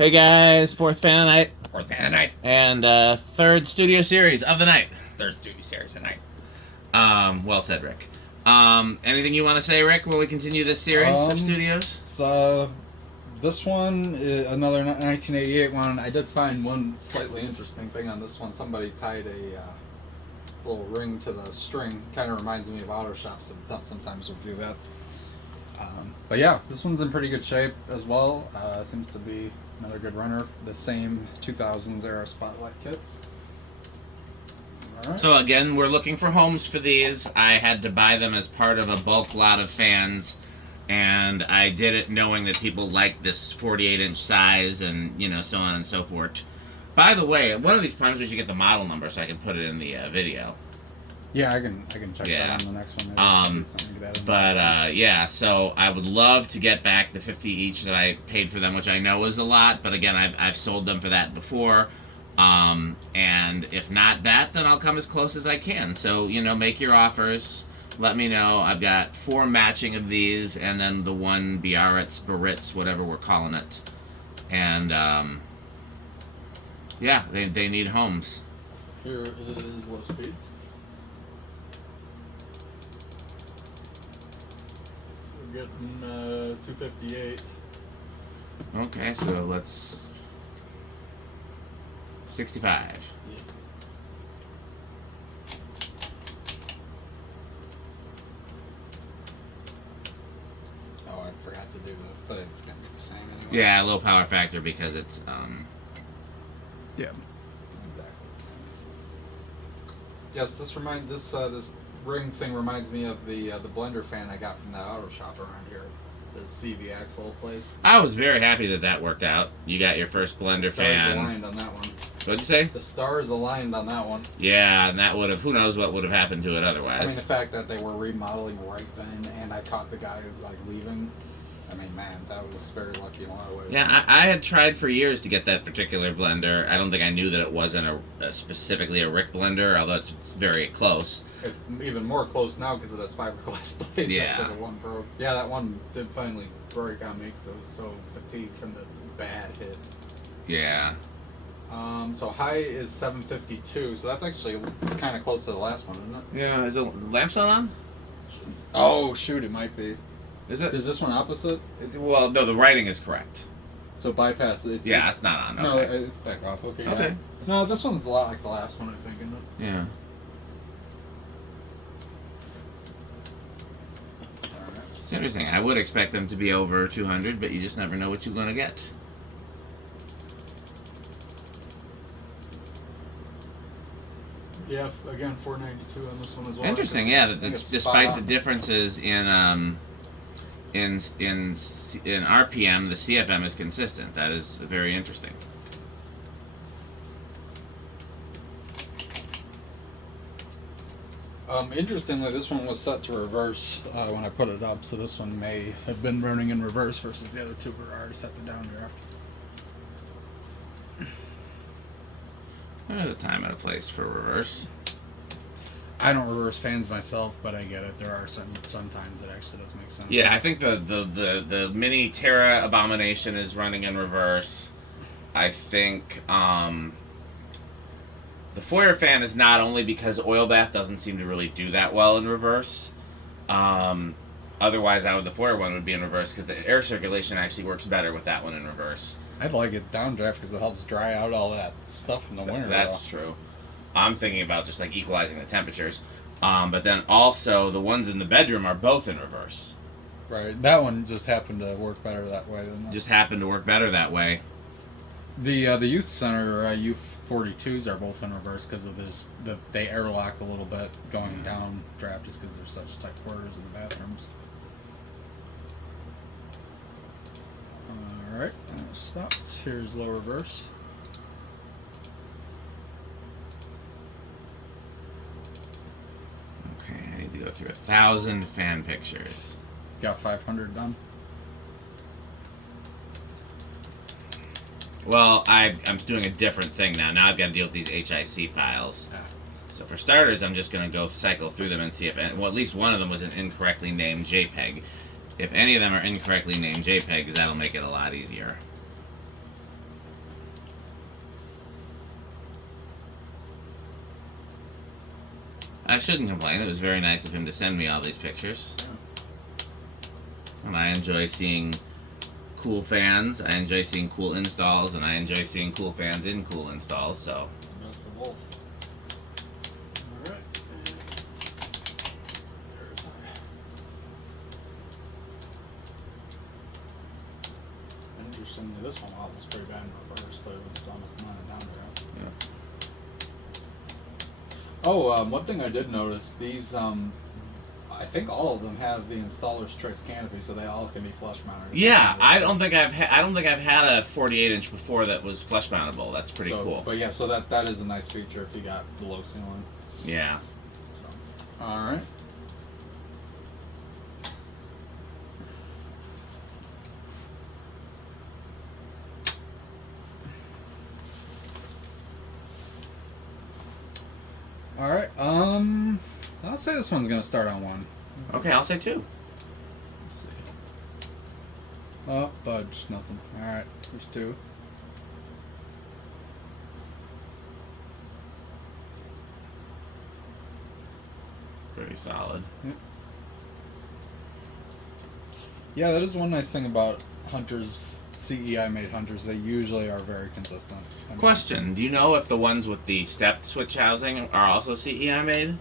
Hey guys, fourth fan of the night. Fourth fan of the night. And third studio series of the night. Third studio series of the night. Well said, Rick. Anything you want to say, Rick, when we continue this series of studios? So, this one, another 1988 one. I did find one slightly interesting thing on this one. Somebody tied a little ring to the string. Kind of reminds me of auto shops that sometimes will do that. But yeah, this one's in pretty good shape as well. Seems to be another good runner. The same 2000s era Spotlight kit. Right. So again, we're looking for homes for these. I had to buy them as part of a bulk lot of fans, and I did it knowing that people like this 48-inch size and, so on and so forth. By the way, one of these times we should get the model number so I can put it in the video. Yeah, I can check that on the next one. Yeah, so I would love to get back the 50 each that I paid for them, which I know is a lot, but again, I've sold them for that before. And if not that, then I'll come as close as I can. So, make your offers. Let me know. I've got 4 matching of these, and then the one Biarritz, whatever we're calling it. And, yeah, they need homes. Here is low speed. So we're getting 258. Okay, so let's... 65. Yeah. Oh, I forgot to do that, but it's gonna be the same anyway. Yeah, low power factor because it's Yeah. Exactly the same. Yes, this ring thing reminds me of the blender fan I got from that auto shop around here. The CV Axle place. I was very happy that worked out. You got your first blender fan. The stars aligned on that one. What'd you say? The stars aligned on that one. Yeah, and that would have, who knows what would have happened to it otherwise. I mean, the fact that they were remodeling right then, and I caught the guy, leaving. I mean, man, that was very lucky in a lot of ways. Yeah, I had tried for years to get that particular blender. I don't think I knew that it wasn't specifically a Rick blender, although it's very close. It's even more close now because it has fiberglass blades after the one broke. Yeah, that one did finally break on me because I was so fatigued from the bad hit. Yeah. So high is 752, so that's actually kind of close to the last one, isn't it? Yeah, is the lamp still on? Oh, shoot, it might be. Is it? Is this one opposite? Well, no, the writing is correct. So bypass. It's not on. Okay. No, it's back off. Okay. Okay. Yeah. No, this one's a lot like the last one, I think, isn't it? Yeah. It's interesting. I would expect them to be over 200, but you just never know what you're going to get. Yeah, again, 492 on this one as well. Interesting, yeah. That despite the differences in RPM, the CFM is consistent. That is very interesting. Interestingly, this one was set to reverse when I put it up, so this one may have been running in reverse versus the other two were already set to downdraft. There's a time and a place for reverse. I don't reverse fans myself, but I get it. There are sometimes it actually does make sense. Yeah, I think the Mini Terra Abomination is running in reverse. I think the Foyer fan is not only because Oil Bath doesn't seem to really do that well in reverse. Otherwise, the Foyer one would be in reverse because the air circulation actually works better with that one in reverse. I'd like it downdraft because it helps dry out all that stuff in the winter. That's true. I'm thinking about just equalizing the temperatures. But then also the ones in the bedroom are both in reverse. Right. That one just happened to work better that way. Just happened to work better that way. The youth center U42s are both in reverse because of this. They airlock a little bit going down draft just because there's such tight quarters in the bathrooms. All right, stopped. Here's low reverse. Okay, I need to go through 1,000 fan pictures. Got 500 done. Well, I'm doing a different thing now. Now I've got to deal with these HIC files. So for starters, I'm just going to go cycle through them and see if, at least one of them was an incorrectly named JPEG. If any of them are incorrectly named JPEGs, that'll make it a lot easier. I shouldn't complain. It was very nice of him to send me all these pictures. And I enjoy seeing cool fans. I enjoy seeing cool installs, and I enjoy seeing cool fans in cool installs. So. That's the wolf. All right. There's our. Interestingly, this one was pretty bad in reverse, but it was almost not a down draft. Yeah. Oh, one thing I did notice, these, I think all of them have the installer's choice canopy, so they all can be flush mounted. Yeah, I don't think I've had a 48-inch before that was flush mountable. That's pretty cool. But yeah, so that is a nice feature if you got the low ceiling. Yeah. So, all right. All right. I'll say this one's gonna start on 1. Okay, I'll say 2. Let's see. Oh, budge, nothing. All right, there's 2. Pretty solid. Yep. Yeah, that is one nice thing about hunters. CEI made hunters. They usually are very consistent. I mean, Question: do you know if the ones with the stepped switch housing are also CEI made?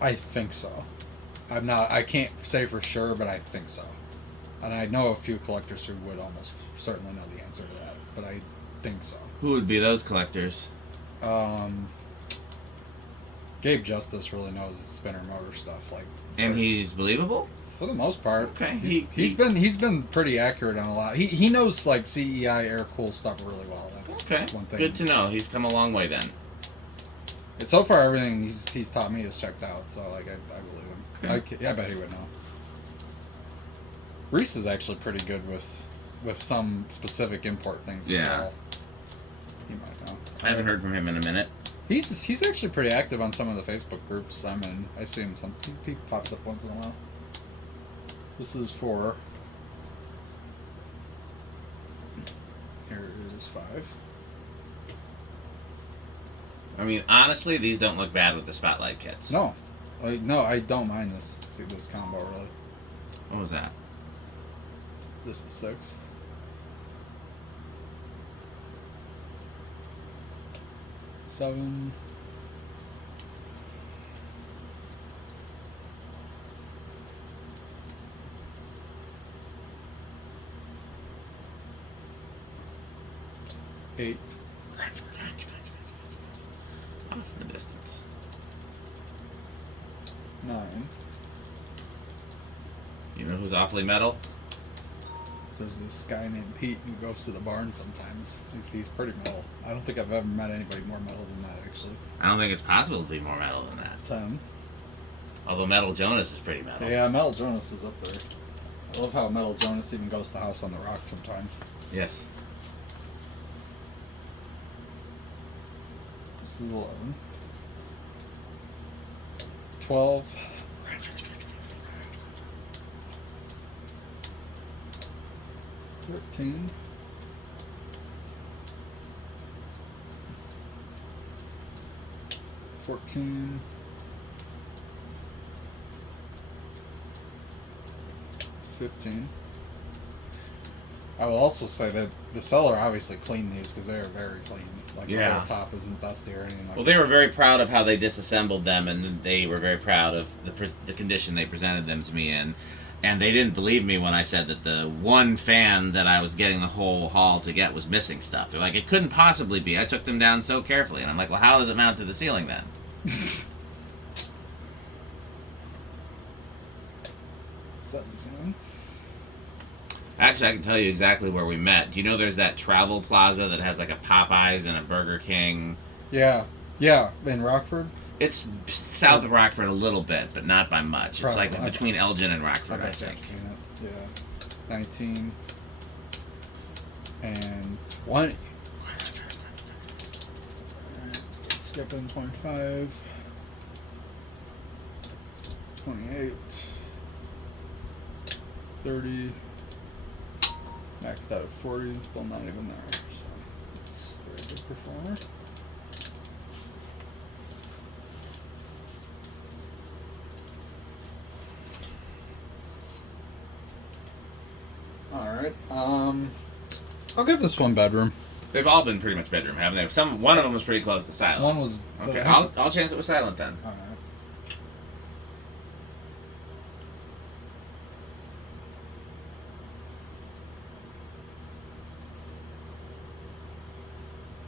I think so. I'm not. I can't say for sure, but I think so. And I know a few collectors who would almost certainly know the answer to that, but I think so. Who would be those collectors? Gabe Justice really knows spinner motor stuff, like. And he's believable? For the most part. Okay. He's been pretty accurate on a lot. He knows like CEI air cool stuff really well. That's okay. one thing. Good to know. He's come a long way then. And so far everything he's taught me is checked out, so like I believe him. Okay. I bet he would know. Reese is actually pretty good with some specific import things as well. He might know. I haven't heard from him in a minute. He's actually pretty active on some of the Facebook groups. I mean, I see him he pops up once in a while. This is for. Here is 5. I mean, honestly, these don't look bad with the spotlight kits. No, I don't mind this combo really. What was that? This is 6. Seven. Eight. Off in the distance. 9. You know who's awfully metal? There's this guy named Pete who goes to the barn sometimes. He's pretty metal. I don't think I've ever met anybody more metal than that, actually. I don't think it's possible to be more metal than that. 10. Although Metal Jonas is pretty metal. Yeah, Metal Jonas is up there. I love how Metal Jonas even goes to House on the Rock sometimes. Yes. This is 11. 12. 13. 14. 15. I will also say that the seller obviously cleaned these because they are very clean. Like the whole top isn't dusty or anything like that. Well, they were very proud of how they disassembled them, and they were very proud of the condition they presented them to me in. And they didn't believe me when I said that the one fan that I was getting the whole haul to get was missing stuff. They're like, it couldn't possibly be. I took them down so carefully. And I'm like, well, how does it mount to the ceiling then? 17. Actually, I can tell you exactly where we met. Do you know there's that travel plaza that has like a Popeyes and a Burger King? Yeah, in Rockford. It's south of Rockford a little bit, but not by much. Probably. It's like between Elgin and Rockford, I I've think. seen it. Yeah. 19. And 20. Alright, start skipping. 25. 28. 30. Maxed out at 40 and still not even there. So, it's a very good performer. right. I'll give this one bedroom. They've all been pretty much bedroom, haven't they? One of them was pretty close to silent. One was. Okay, I'll chance it with silent then. All right.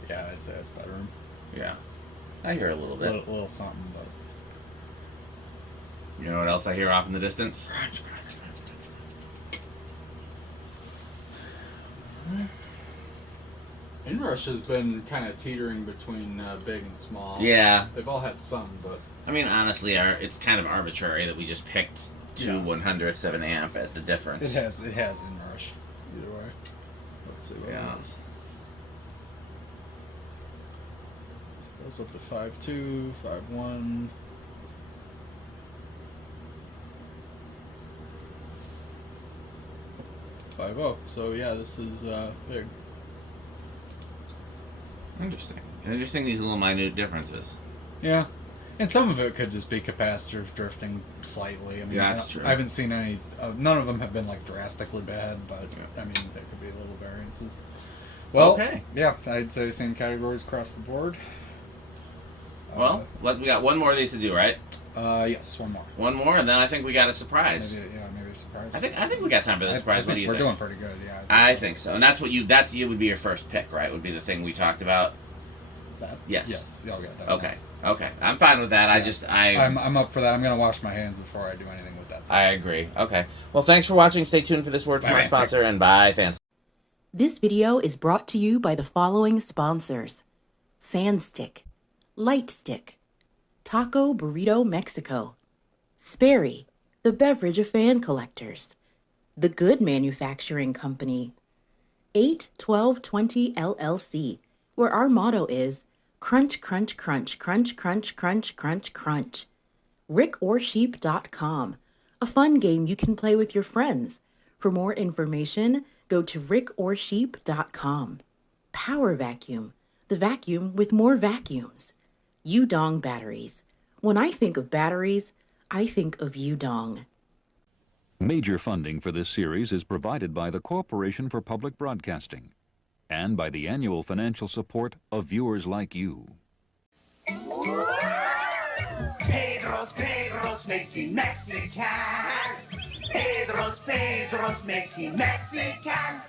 Yeah, I'd say it's bedroom. Yeah, I hear a little bit. Little something, but. You know what else I hear off in the distance? Inrush has been kind of teetering between big and small. Yeah. They've all had some, but. I mean, honestly, it's kind of arbitrary that we just picked 2/100ths of an amp as the difference. It has Inrush. Either way. Let's see what it is. Goes up to 5.2, 5.1. So yeah, this is big. Interesting these little minute differences. Yeah. And some of it could just be capacitors drifting slightly. I mean, yeah, that's true. I haven't seen any. None of them have been like drastically bad, but I mean, there could be little variances. Well, okay. Yeah, I'd say same categories across the board. Well, we got one more of these to do, right? Yes, one more. One more, and then I think we got a surprise. Maybe a surprise. I think we got time for the surprise. What do you think? We're doing pretty good, yeah. I think so, and that's what you would be your first pick, right? Would be the thing we talked about. That? Yes. Yes. Yeah, Okay. I'm fine with that. Yeah. I'm up for that. I'm gonna wash my hands before I do anything with that. I agree. Okay. Well, thanks for watching. Stay tuned for this word from our sponsor, and bye, fans. This video is brought to you by the following sponsors: Sandstick, Lightstick, Taco Burrito Mexico, Sperry, the beverage of fan collectors, The Good Manufacturing Company, 81220 LLC, where our motto is crunch, crunch, crunch, crunch, crunch, crunch, crunch, crunch. rickorsheep.com, a fun game you can play with your friends. For more information, go to rickorsheep.com. Power Vacuum, the vacuum with more vacuums. Udong Batteries. When I think of batteries, I think of Udong. Major funding for this series is provided by the Corporation for Public Broadcasting and by the annual financial support of viewers like you. Pedro's making Mexican. Pedro's making Mexican.